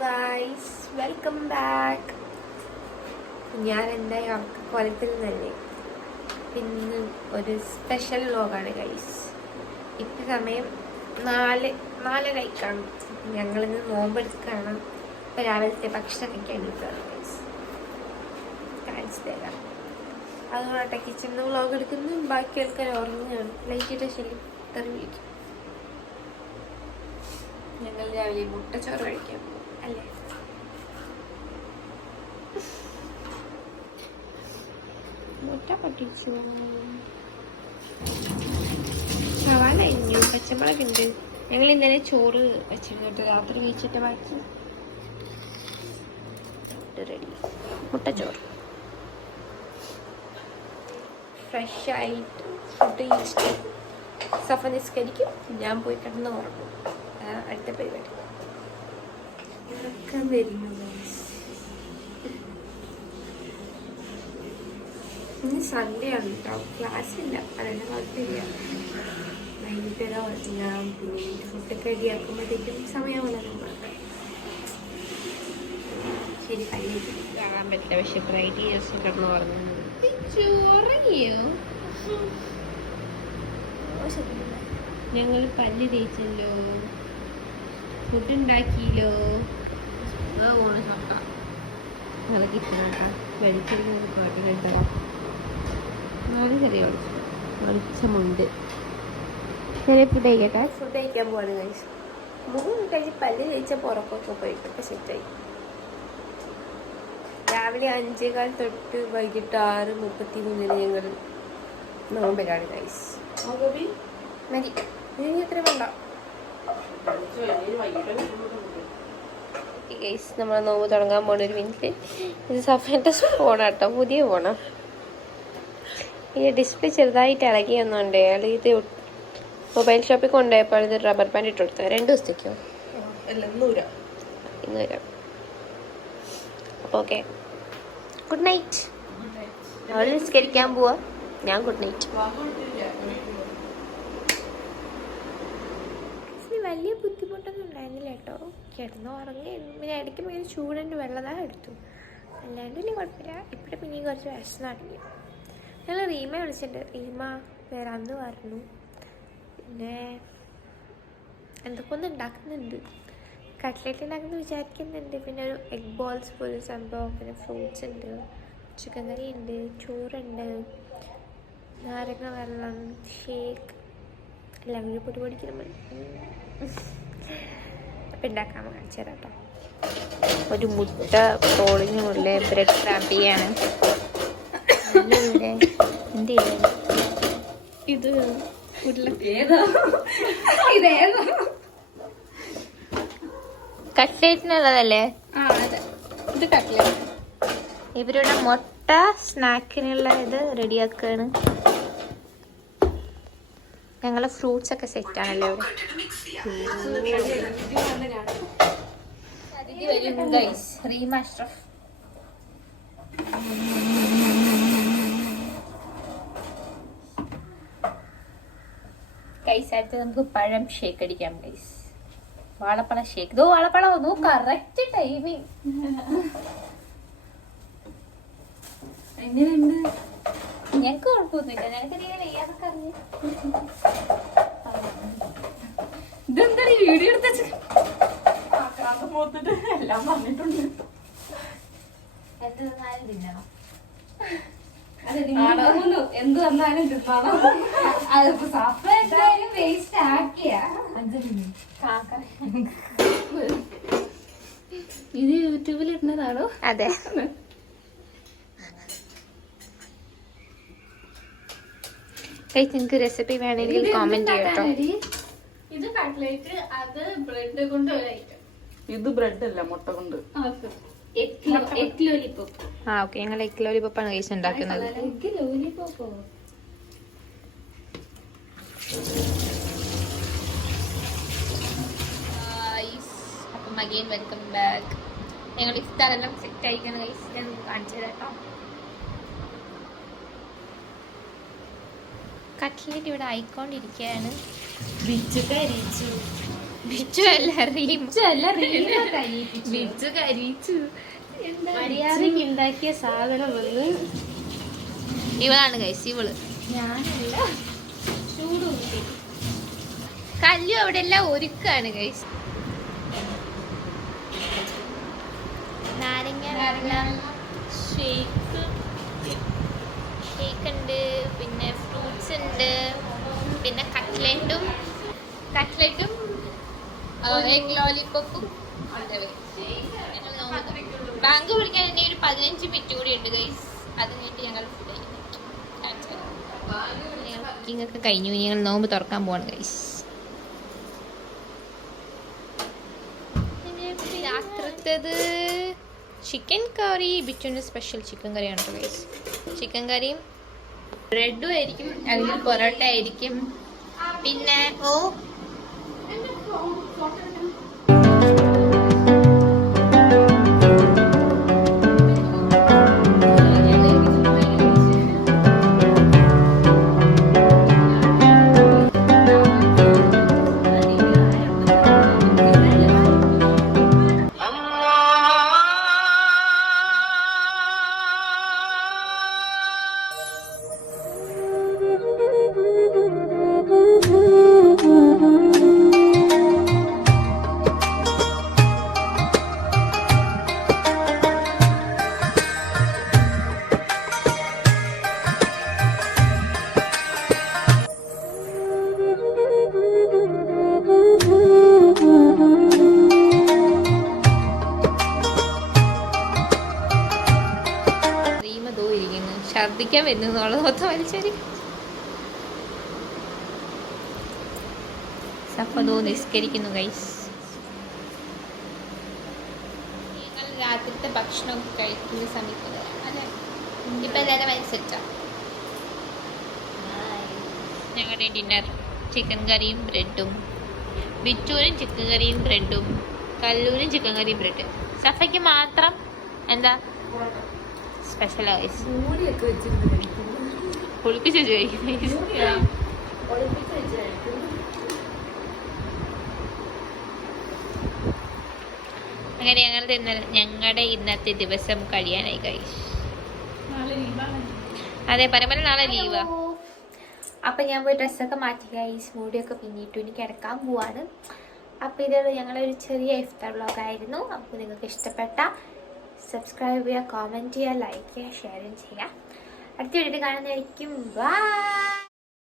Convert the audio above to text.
Guys, welcome back. ഞാൻ എന്തായാലും അവർക്ക് കൊലത്തിൽ നിന്നല്ലേ. ഇന്ന് ഒരു സ്പെഷ്യൽ വ്ലോഗാണ് ഗൈസ്. ഇപ്പം സമയം 4:30 കാണും. ഞങ്ങളിന്ന് നോമ്പെടുക്കാണ്. ഇപ്പം രാവിലത്തെ ഭക്ഷണം കഴിക്കാൻ കിട്ടുകയാണ് ഗൈസ്. കാണിച്ചു തരാം. അതുകൊണ്ടാട്ടെ കിച്ചണിൽ വ്ലോഗ് എടുക്കുന്നു. ബാക്കി ആൾക്കാർ ഉറങ്ങുകയാണ്. ലൈറ്റിട്ട് ശല്യം തെറി വിളിക്കും. ഞങ്ങൾ രാവിലെ മുട്ടച്ചോറ് കഴിക്കാൻ പോകും അല്ലേ? മുട്ട പൊട്ടിച്ചു, സവാള അരിഞ്ഞു, പച്ചമുളക് ഉണ്ട്. ഞങ്ങൾ ഇന്നലെ ചോറ് വെച്ചിരുന്നു, രാത്രി കഴിച്ചിട്ട് ബാക്കി റെഡി. മുട്ടച്ചോറ് ഫ്രഷ് ആയിട്ട് ഫുഡ് കഴിച്ചിട്ട് സഫ നിസ്കരിക്കും. ഞാൻ പോയി കിടന്ന് ഉറങ്ങും. അടുത്ത പരിപാടി ഇതൊക്കെ വരുന്നു. ഇന്ന് സൺഡേ ആണ് കേട്ടോ, ക്ലാസ് ഇല്ല. അതെന്നെ കുഴപ്പമില്ല. വൈകിട്ടേരം ഞാൻ പിന്നെ ഫുഡൊക്കെ റെഡിയാക്കുമ്പോഴത്തേക്കും സമയമാണല്ലോ. ശരി, കാണാൻ പറ്റില്ല. പക്ഷെ ബ്രൈറ്റ് ദിവസം കിടന്ന് ഉറങ്ങിയോ? ഞങ്ങൾ പല്ല് തേച്ചല്ലോ, ഫുഡ് ഉണ്ടാക്കിയല്ലോ. ഞങ്ങൾ കിച്ചണാട്ടാ വെളിച്ചിരുന്ന് പാട്ടിലെടുത്തതാ. നാല് ചെറിയ വെളിച്ചമുണ്ട്. ചെറിയ ഫുഡ് കഴിക്കട്ടെ. ഫുഡ് കഴിക്കാൻ പോവാണ് കഴിച്ചു. 3 മിനിറ്റ് കഴിച്ച് പല്ല് തേച്ച പുറക്കൊക്കെ പോയിട്ടൊക്കെ സെറ്റായി. രാവിലെ 5:15 തൊട്ട് വൈകിട്ട് 6:33 ഞങ്ങൾ നോമ്പലാണ് ഗൈസ്. മതി, ഇനി എത്ര വേണ്ട ഗൈസ്. നമ്മളെ നോമ്പ് തുടങ്ങാൻ പോണ 1 മിനിറ്റ്. ഇത് സഫേൻ്റെ ഫോണാട്ടോ, പുതിയ ഫോണാ. ഈ ഡിസ്പ്ലേ ചെറുതായിട്ട് ഇളകിയൊന്നുണ്ട്. അയാൾ ഇത് മൊബൈൽ ഷോപ്പിൽ കൊണ്ടുപോയപ്പോൾ ഇത് റബ്ബർ ബാൻഡ് ഇട്ട് കൊടുത്തത്. 2 ദിവസത്തേക്കോ? ഇന്ന് വരാം. അപ്പോൾ ഓക്കെ, ഗുഡ് നൈറ്റ്. അവൾ നിസ്കരിക്കാൻ പോവാ, ഞാൻ ഗുഡ് നൈറ്റ്. വലിയ ബുദ്ധിമുട്ടൊന്നും ഉണ്ടായിരുന്നില്ല കേട്ടോ. കിടന്ന് ഉറങ്ങി. പിന്നെ ഇടയ്ക്ക് ഭയങ്കര ചൂടിൻ്റെ വെള്ളതാ എടുത്തു. അല്ലാണ്ട് വലിയ കുഴപ്പമില്ല. ഇപ്പോഴും പിന്നെയും കുറച്ച് വിഷമറിഞ്ഞു. ഞങ്ങൾ റീമയെ വിളിച്ചിട്ടുണ്ട്. റീമ വരാമെന്ന് പറഞ്ഞു. പിന്നെ എന്തൊക്കെ ഒന്ന് ഉണ്ടാക്കുന്നുണ്ട്. കട്ട്ലേറ്റ് ഉണ്ടാക്കുന്നു വിചാരിക്കുന്നുണ്ട്. പിന്നെ ഒരു എഗ് ബോൾസ് പോലെ സംഭവം. പിന്നെ ഫ്രൂട്ട്സ് ഉണ്ട്, ചിക്കൻ കറി ഉണ്ട്, ചോറുണ്ട്, നാരങ്ങ വെള്ളം, ഷേക്ക് എല്ലാം കൂടി പൊടി പൊടിക്കുമ്പോൾ അപ്പം ഉണ്ടാക്കാൻ കാണിച്ചു തരാം കേട്ടോ. ഒരു മുട്ട റോളിനുള്ള ബ്രെഡ് ക്രാമ്പ് ചെയ്യാണ്. എന്ത് ചെയ്യും ഇത്? കട്ട്ലേറ്റിനുള്ളതല്ലേ? ഇത് കട്ട്ലേറ്റ്. ഇവരുടെ മുട്ട സ്നാക്കിനുള്ള ഇത് റെഡിയാക്കുകയാണ്. ഞങ്ങളെ ഫ്രൂട്ട്സ് ഒക്കെ സെറ്റാണല്ലോ ഇവിടെ. റീമ അഷ്റഫ് കൈസായിട്ട് നമുക്ക് പഴം ഷേക്ക് അടിക്കാം ഗൈസ്. വാഴപ്പഴ ഷേക്ക്. ഇതോ വാഴപ്പഴം, കറക്റ്റ് ടൈമിങ്. എങ്ങനെയുണ്ട്? ഞങ്ങക്ക് കുഴപ്പമൊന്നുമില്ല. ഞങ്ങൾക്ക് ചെയ്യാനൊക്കെ അറിയാം. ഇതെന്താ വീഡിയോ എടുത്ത എല്ലാം പറഞ്ഞിട്ടുണ്ട്. എന്ത് തന്നാലും തിന്നണം. എന്ത് തന്നാലും തിന്നണം. അതിപ്പോ സഫ എന്തായാലും വേസ്റ്റ് ആക്കിയ. ഇത് യൂട്യൂബിൽ ഇടുന്നതാണോ? അതെ. നിങ്ങൾക്ക് റെസിപ്പി വേണമെങ്കിൽ കോമെന്റ് ചെയ്യട്ടോ. ഇത് കട്ട്ലേറ്റ്, അത് ബ്രെഡ് കൊണ്ട് ഒരു ഐറ്റം. ഇത് ബ്രെഡ് അല്ല, മുട്ട കൊണ്ട്. Egg lollipop. ഓക്കെ, ഞങ്ങൾ എഗ് ലോലിപോപ്പാണ് കഴിച്ച് ഉണ്ടാക്കുന്നത്. എഗ് ലോലിപോപ്പോ? അപ്പം അഗൈൻ വെൽക്കം ബാക്ക്. ഞങ്ങൾ ഇഫ്താറെല്ലാം സെറ്റ് ആയിക്കാണ് ഗൈസ്. ഞാൻ കാണിച്ചു തരാം കേട്ടോ. കട്ട്ലേറ്റ് ഇവിടെ ആയിക്കൊണ്ടിരിക്കുകയാണ്. ബിച്ചു കരിച്ചു. ബിച്ചു അല്ല ബിച്ചു കരിച്ചു. മര്യാദക്ക് ഉണ്ടാക്കിയ സാധനം വന്ന് ഇവളാണ് ഗൈസ്, ഇവള്. ഞാനല്ല ചൂട് കൂട്ടി. കല്ലു അവിടെ എല്ലാം ഒരുക്കാണ് ഗൈസ്. നാരങ്ങ ഷേക്ക് ഉണ്ട്, പിന്നെ ഫ്രൂട്ട്സ് ഉണ്ട്, പിന്നെ കട്ട്ലറ്റും എഗ് ലോലിപ്പോപ്പും ഉണ്ട്. ബാങ്ക് വിളിക്കാൻ തന്നെ ഒരു 15 മിനിറ്റ് കൂടി ഉണ്ട് ഗൈസ്. അത് കഴിഞ്ഞിട്ട് ഞങ്ങൾ ഫുഡ് കുക്കിംഗ് ഒക്കെ കഴിഞ്ഞു. ഞങ്ങൾ നോമ്പ് തുറക്കാൻ പോവാണ് ഗൈസ്. രാത്രിത്തേത് ചിക്കൻ കറി, ബിച്ചുവിൻ്റെ സ്പെഷ്യൽ ചിക്കൻ കറിയാണ് കേട്ടോ ഗൈസ്. ചിക്കൻ കറിയും ബ്രെഡും ആയിരിക്കും, അല്ലെങ്കിൽ പൊറോട്ട ആയിരിക്കും. പിന്നെ ഛർദിക്കാൻ വരുന്നുള്ളത് മൊത്തം വലിച്ചേരി. സഫദോ നിസ്കരിക്കുന്നു ഗൈസ്. ഞങ്ങൾ രാത്രിത്തെ ഭക്ഷണമൊക്കെ കഴിക്കുന്ന സമയത്ത് അല്ലെ, ഇപ്പൊ എല്ലാവരും അനുസരിച്ചാ. ഞങ്ങളുടെ ഡിന്നർ ചിക്കൻ കറിയും ബ്രെഡും, ബിച്ചൂരും ചിക്കൻ കറിയും ബ്രെഡും, കല്ലൂരും ചിക്കൻ കറിയും ബ്രെഡും. സഫയ്ക്ക് മാത്രം എന്താ സ്പെഷ്യലായി കുളിപ്പിച്ച് അങ്ങനെ ഞങ്ങളുടെ ഇന്നത്തെ ദിവസം കഴിയാനായി ഗൈസ്. അതെ, പരമ്പര നാളെ ലീവാ. അപ്പം ഞാൻ പോയി ഡ്രസ്സൊക്കെ മാറ്റി ഗൈസ്, മൂടിയൊക്കെ പിന്നിട്ടു, ഇനി കിടക്കാൻ പോവാണ്. അപ്പോൾ ഇത് ഞങ്ങളൊരു ചെറിയ ഇഫ്താർ വ്ളോഗായിരുന്നു. അപ്പോൾ നിങ്ങൾക്ക് ഇഷ്ടപ്പെട്ട സബ്സ്ക്രൈബ് ചെയ്യുക, കോമെൻറ്റ് ചെയ്യുക, ലൈക്ക് ചെയ്യുക, ഷെയർ ചെയ്യുക. അടുത്ത വീഡിയോ കാണുന്നതായിരിക്കും. ബൈ.